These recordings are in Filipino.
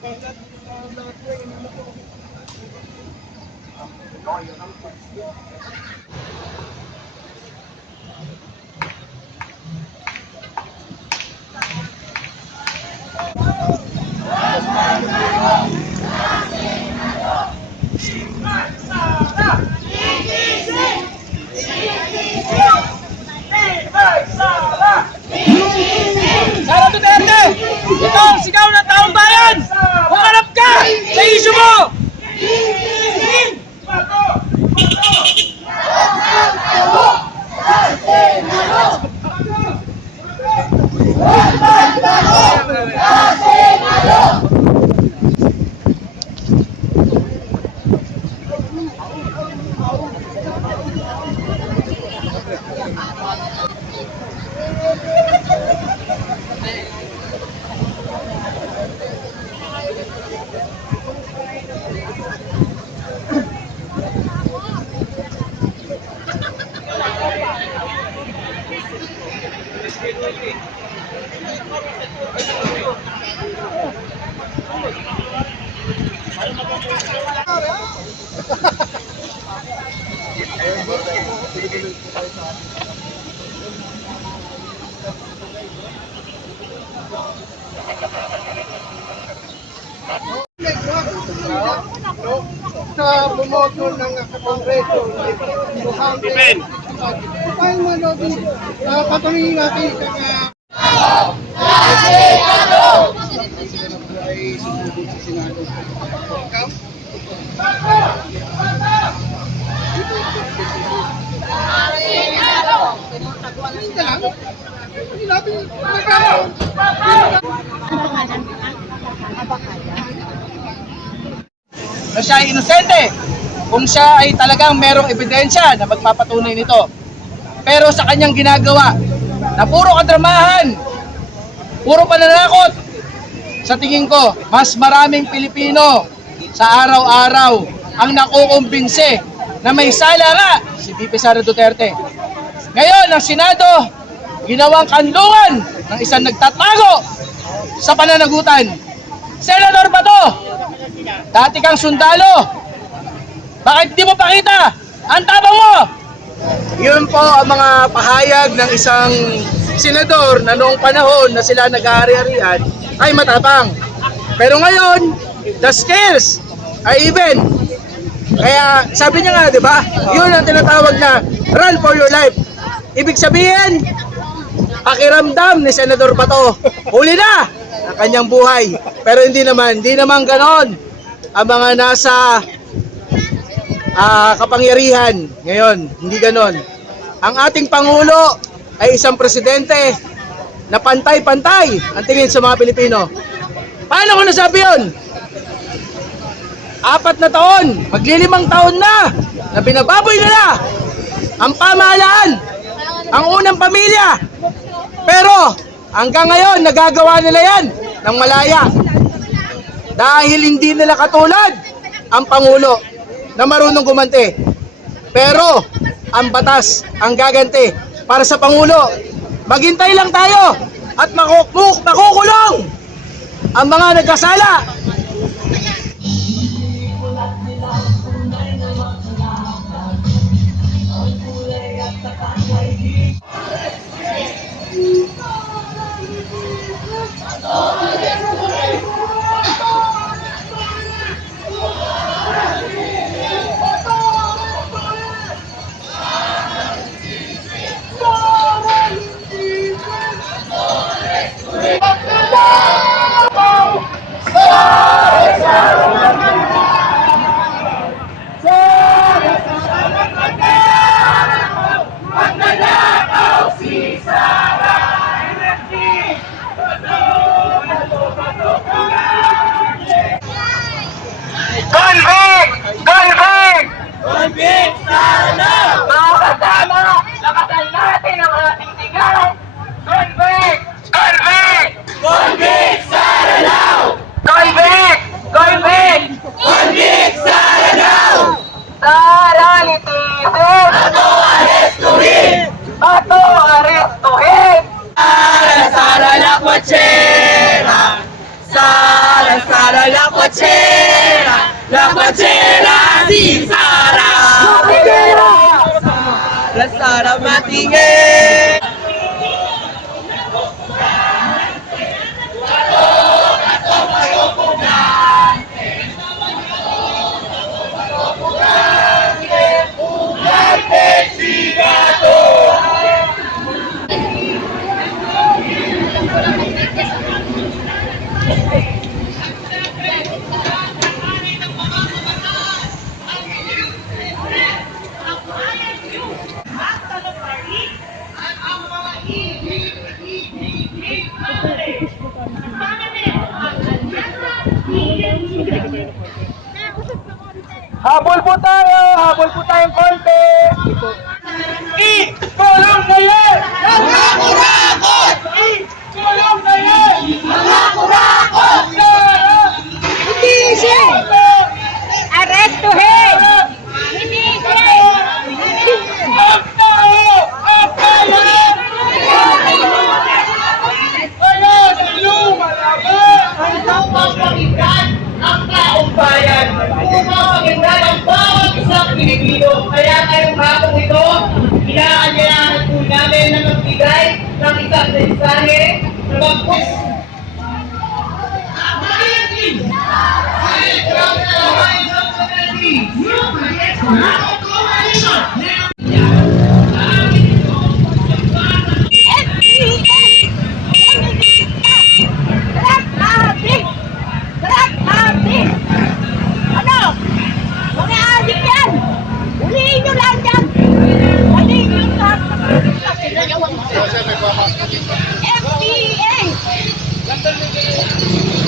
Sara Duterte! Ito ang sigaw ng taong bayan! Humarap ka sa issue mo! Sa bumoto ng Kongreso, Depend. paano mo natin patuningin natin isang ay susunod sa Senado. Hindi natin magkakaroon. Na siya ay inosente kung siya ay talagang merong ebidensya na magpapatunay nito. Pero sa kanyang ginagawa na puro kadramahan, puro pananakot, sa tingin ko, mas maraming Pilipino sa araw-araw ang nakukumbinse na may sala nga si VP Sara Duterte. Ngayon, ang Senado, ginawang kanlungan ng isang nagtatago sa pananagutan. Senador Bato, dati kang sundalo, bakit di mo pakita ang tabang mo? Yun po ang mga pahayag ng isang senador na noong panahon na sila nag-aari-arian ay matapang. Pero ngayon, the skills are even. Kaya sabi niya nga, di ba? Yun ang tinatawag na run for your life. Ibig sabihin, pakiramdam ni Senador Bato, huli na ang kanyang buhay. Pero hindi naman ganon ang mga nasa kapangyarihan ngayon. Hindi ganon. Ang ating Pangulo ay isang presidente na pantay-pantay ang tingin sa mga Pilipino. Paano ko nasabi yun? 4 na taon, maglilimang taon na binababoy nila ang pamahalaan, ang unang pamilya. Pero hanggang ngayon, nagagawa nila yan ng malaya. Dahil hindi nila katulad ang Pangulo na marunong gumante. Pero ang batas ang gaganti para sa Pangulo. Maghintay lang tayo at makukulong ang mga nagkasala. Sara! La Sara Matingge! Habol po tayong konti. Ikulong na yan! Mga kurakot! Ikulong na yan! Mga kurakot! Hindi siya! Arestuhin! Hindi siya! Ang tao! Ang bayan! Kaya lumalaban! Ang pagpapakinggan ang taong bayan. Pumapakinggan ang bawat isang Pilipino. Kaya ngayong hapong ito, inaanyayahan po namin na magbigay ng isang mensahe na magpus. Ano? Mga adik yan! Ulihin nyo lang yan! Ulihin nyo lang! FTA!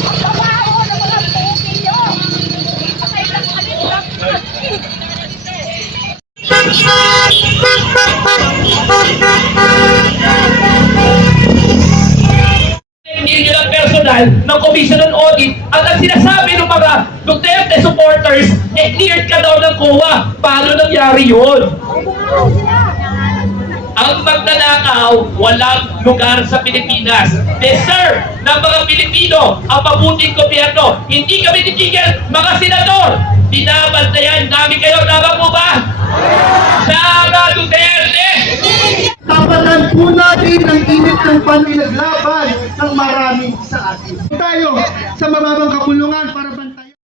Ang trabaho ng mga puti nyo! Hindi pa kayo lang kami ng Hindi nyo lang personal ng Commission on Audit at ang sinasabi ng mga Duterte supporters, cleared ka daw ng COA. Paano nangyari yun? Ang magnanakaw, walang lugar sa Pilipinas. Deserve ng mga Pilipino ang mabuting gobyerno. Hindi kami titigil, mga senador. Binabantayan namin kayo. Tama po ba? Sara Duterte! Tapatan po natin ang init ng panilaglaban ng marami sa atin. Tayo sa mababang kapulungan